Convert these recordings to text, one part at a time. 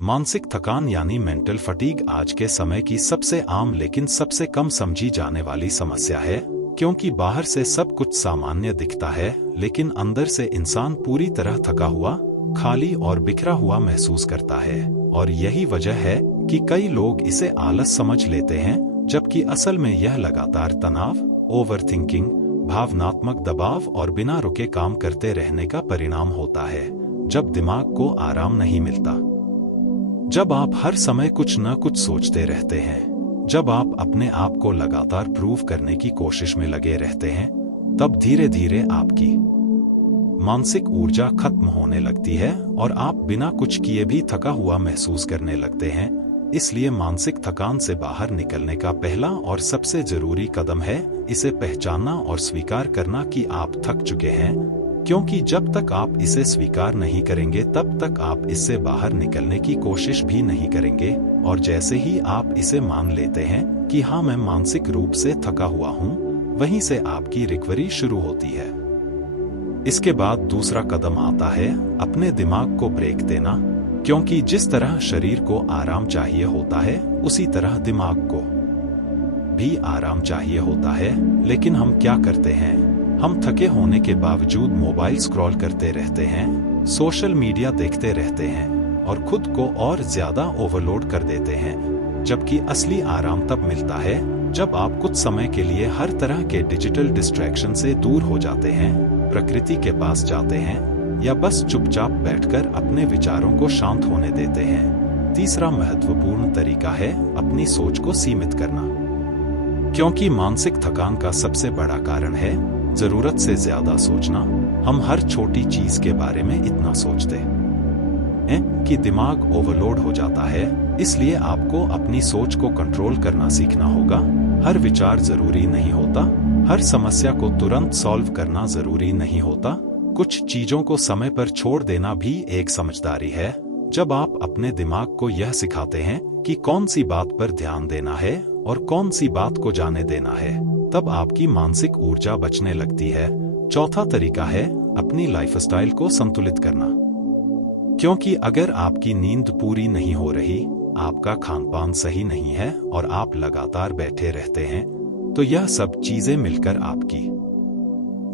मानसिक थकान यानी मेंटल फटीग आज के समय की सबसे आम लेकिन सबसे कम समझी जाने वाली समस्या है, क्योंकि बाहर से सब कुछ सामान्य दिखता है लेकिन अंदर से इंसान पूरी तरह थका हुआ, खाली और बिखरा हुआ महसूस करता है। और यही वजह है कि कई लोग इसे आलस समझ लेते हैं, जबकि असल में यह लगातार तनाव, ओवरथिंकिंग, भावनात्मक दबाव और बिना रुके काम करते रहने का परिणाम होता है, जब दिमाग को आराम नहीं मिलता। जब आप हर समय कुछ न कुछ सोचते रहते हैं, जब आप अपने आप को लगातार प्रूव करने की कोशिश में लगे रहते हैं, तब धीरे धीरे आपकी मानसिक ऊर्जा खत्म होने लगती है और आप बिना कुछ किए भी थका हुआ महसूस करने लगते हैं। इसलिए मानसिक थकान से बाहर निकलने का पहला और सबसे जरूरी कदम है इसे पहचानना और स्वीकार करना कि आप थक चुके हैं, क्योंकि जब तक आप इसे स्वीकार नहीं करेंगे तब तक आप इससे बाहर निकलने की कोशिश भी नहीं करेंगे। और जैसे ही आप इसे मान लेते हैं कि हाँ, मैं मानसिक रूप से थका हुआ हूँ, वहीं से आपकी रिकवरी शुरू होती है। इसके बाद दूसरा कदम आता है अपने दिमाग को ब्रेक देना, क्योंकि जिस तरह शरीर को आराम चाहिए होता है उसी तरह दिमाग को भी आराम चाहिए होता है। लेकिन हम क्या करते हैं? हम थके होने के बावजूद मोबाइल स्क्रॉल करते रहते हैं, सोशल मीडिया देखते रहते हैं और खुद को और ज्यादा ओवरलोड कर देते हैं, जबकि असली आराम तब मिलता है जब आप कुछ समय के लिए हर तरह के डिजिटल डिस्ट्रैक्शन से दूर हो जाते हैं, प्रकृति के पास जाते हैं या बस चुपचाप बैठकर अपने विचारों को शांत होने देते हैं। तीसरा महत्वपूर्ण तरीका है अपनी सोच को सीमित करना, क्योंकि मानसिक थकान का सबसे बड़ा कारण है जरूरत से ज्यादा सोचना। हम हर छोटी चीज के बारे में इतना सोचते हैं कि दिमाग ओवरलोड हो जाता है। इसलिए आपको अपनी सोच को कंट्रोल करना सीखना होगा। हर विचार जरूरी नहीं होता, हर समस्या को तुरंत सॉल्व करना जरूरी नहीं होता। कुछ चीजों को समय पर छोड़ देना भी एक समझदारी है। जब आप अपने दिमाग को यह सिखाते हैं कि कौन सी बात पर ध्यान देना है और कौन सी बात को जाने देना है, तब आपकी मानसिक ऊर्जा बचने लगती है। चौथा तरीका है अपनी लाइफस्टाइल को संतुलित करना, क्योंकि अगर आपकी नींद पूरी नहीं हो रही, आपका खानपान सही नहीं है और आप लगातार बैठे रहते हैं, तो यह सब चीजें मिलकर आपकी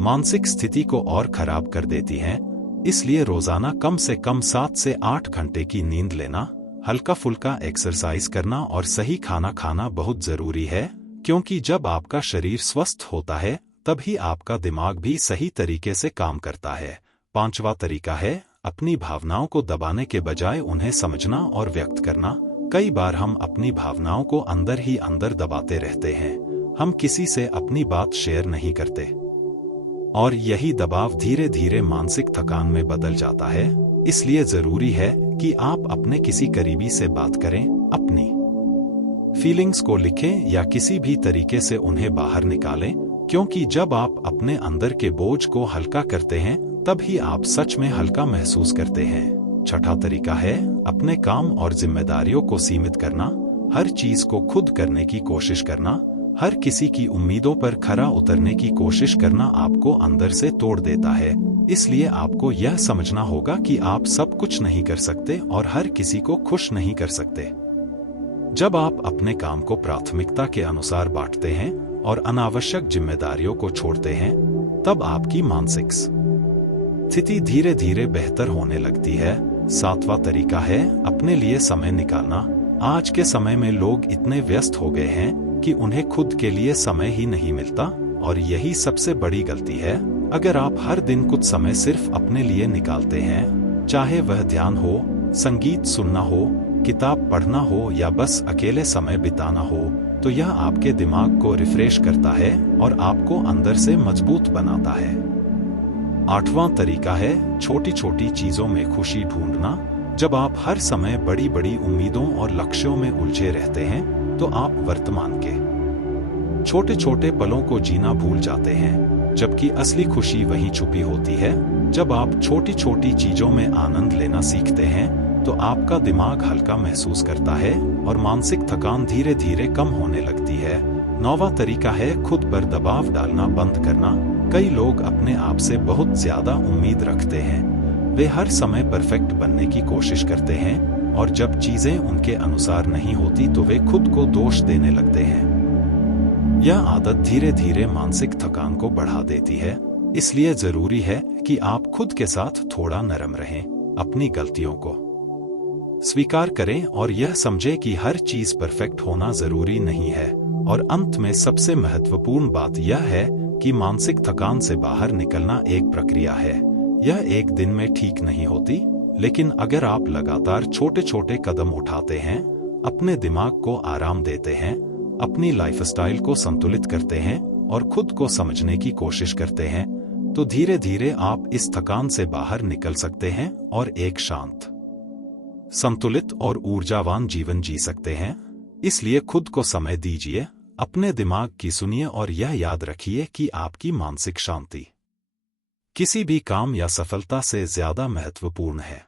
मानसिक स्थिति को और खराब कर देती हैं। इसलिए रोजाना कम से कम 7 से 8 घंटे की नींद लेना, हल्का फुल्का एक्सरसाइज करना और सही खाना खाना बहुत जरूरी है, क्योंकि जब आपका शरीर स्वस्थ होता है तभी आपका दिमाग भी सही तरीके से काम करता है। पांचवा तरीका है अपनी भावनाओं को दबाने के बजाय उन्हें समझना और व्यक्त करना। कई बार हम अपनी भावनाओं को अंदर ही अंदर दबाते रहते हैं, हम किसी से अपनी बात शेयर नहीं करते और यही दबाव धीरे धीरे मानसिक थकान में बदल जाता है। इसलिए जरूरी है कि आप अपने किसी करीबी से बात करें, अपनी फीलिंग्स को लिखें या किसी भी तरीके से उन्हें बाहर निकालें, क्योंकि जब आप अपने अंदर के बोझ को हल्का करते हैं तभी आप सच में हल्का महसूस करते हैं। छठा तरीका है अपने काम और जिम्मेदारियों को सीमित करना। हर चीज को खुद करने की कोशिश करना, हर किसी की उम्मीदों पर खरा उतरने की कोशिश करना आपको अंदर से तोड़ देता है। इसलिए आपको यह समझना होगा कि आप सब कुछ नहीं कर सकते और हर किसी को खुश नहीं कर सकते। जब आप अपने काम को प्राथमिकता के अनुसार बांटते हैं और अनावश्यक जिम्मेदारियों को छोड़ते हैं, तब आपकी मानसिक स्थिति धीरे धीरे बेहतर होने लगती है। सातवां तरीका है अपने लिए समय निकालना। आज के समय में लोग इतने व्यस्त हो गए हैं कि उन्हें खुद के लिए समय ही नहीं मिलता, और यही सबसे बड़ी गलती है। अगर आप हर दिन कुछ समय सिर्फ अपने लिए निकालते हैं, चाहे वह ध्यान हो, संगीत सुनना हो, किताब पढ़ना हो या बस अकेले समय बिताना हो, तो यह आपके दिमाग को रिफ्रेश करता है और आपको अंदर से मजबूत बनाता है। आठवां तरीका है छोटी छोटी चीजों में खुशी ढूंढना। जब आप हर समय बड़ी बड़ी उम्मीदों और लक्ष्यों में उलझे रहते हैं, तो आप वर्तमान के छोटे छोटे पलों को जीना भूल जाते हैं, जबकि असली खुशी वहीं छुपी होती है। जब आप छोटी छोटी चीजों में आनंद लेना सीखते हैं, तो आपका दिमाग हल्का महसूस करता है और मानसिक थकान धीरे धीरे कम होने लगती है। नौवां तरीका है खुद पर दबाव डालना बंद करना। कई लोग अपने आप से बहुत ज्यादा उम्मीद रखते हैं, वे हर समय परफेक्ट बनने की कोशिश करते हैं और जब चीजें उनके अनुसार नहीं होती तो वे खुद को दोष देने लगते हैं। यह आदत धीरे धीरे मानसिक थकान को बढ़ा देती है, इसलिए जरूरी है कि आप खुद के साथ थोड़ा नरम रहें, अपनी गलतियों को स्वीकार करें और यह समझें कि हर चीज परफेक्ट होना जरूरी नहीं है। और अंत में सबसे महत्वपूर्ण बात यह है कि मानसिक थकान से बाहर निकलना एक प्रक्रिया है। यह एक दिन में ठीक नहीं होती, लेकिन अगर आप लगातार छोटे छोटे कदम उठाते हैं, अपने दिमाग को आराम देते हैं, अपनी लाइफस्टाइल को संतुलित करते हैं और खुद को समझने की कोशिश करते हैं, तो धीरे धीरे आप इस थकान से बाहर निकल सकते हैं और एक शांत, संतुलित और ऊर्जावान जीवन जी सकते हैं। इसलिए खुद को समय दीजिए, अपने दिमाग की सुनिए और यह याद रखिए कि आपकी मानसिक शांति किसी भी काम या सफलता से ज्यादा महत्वपूर्ण है।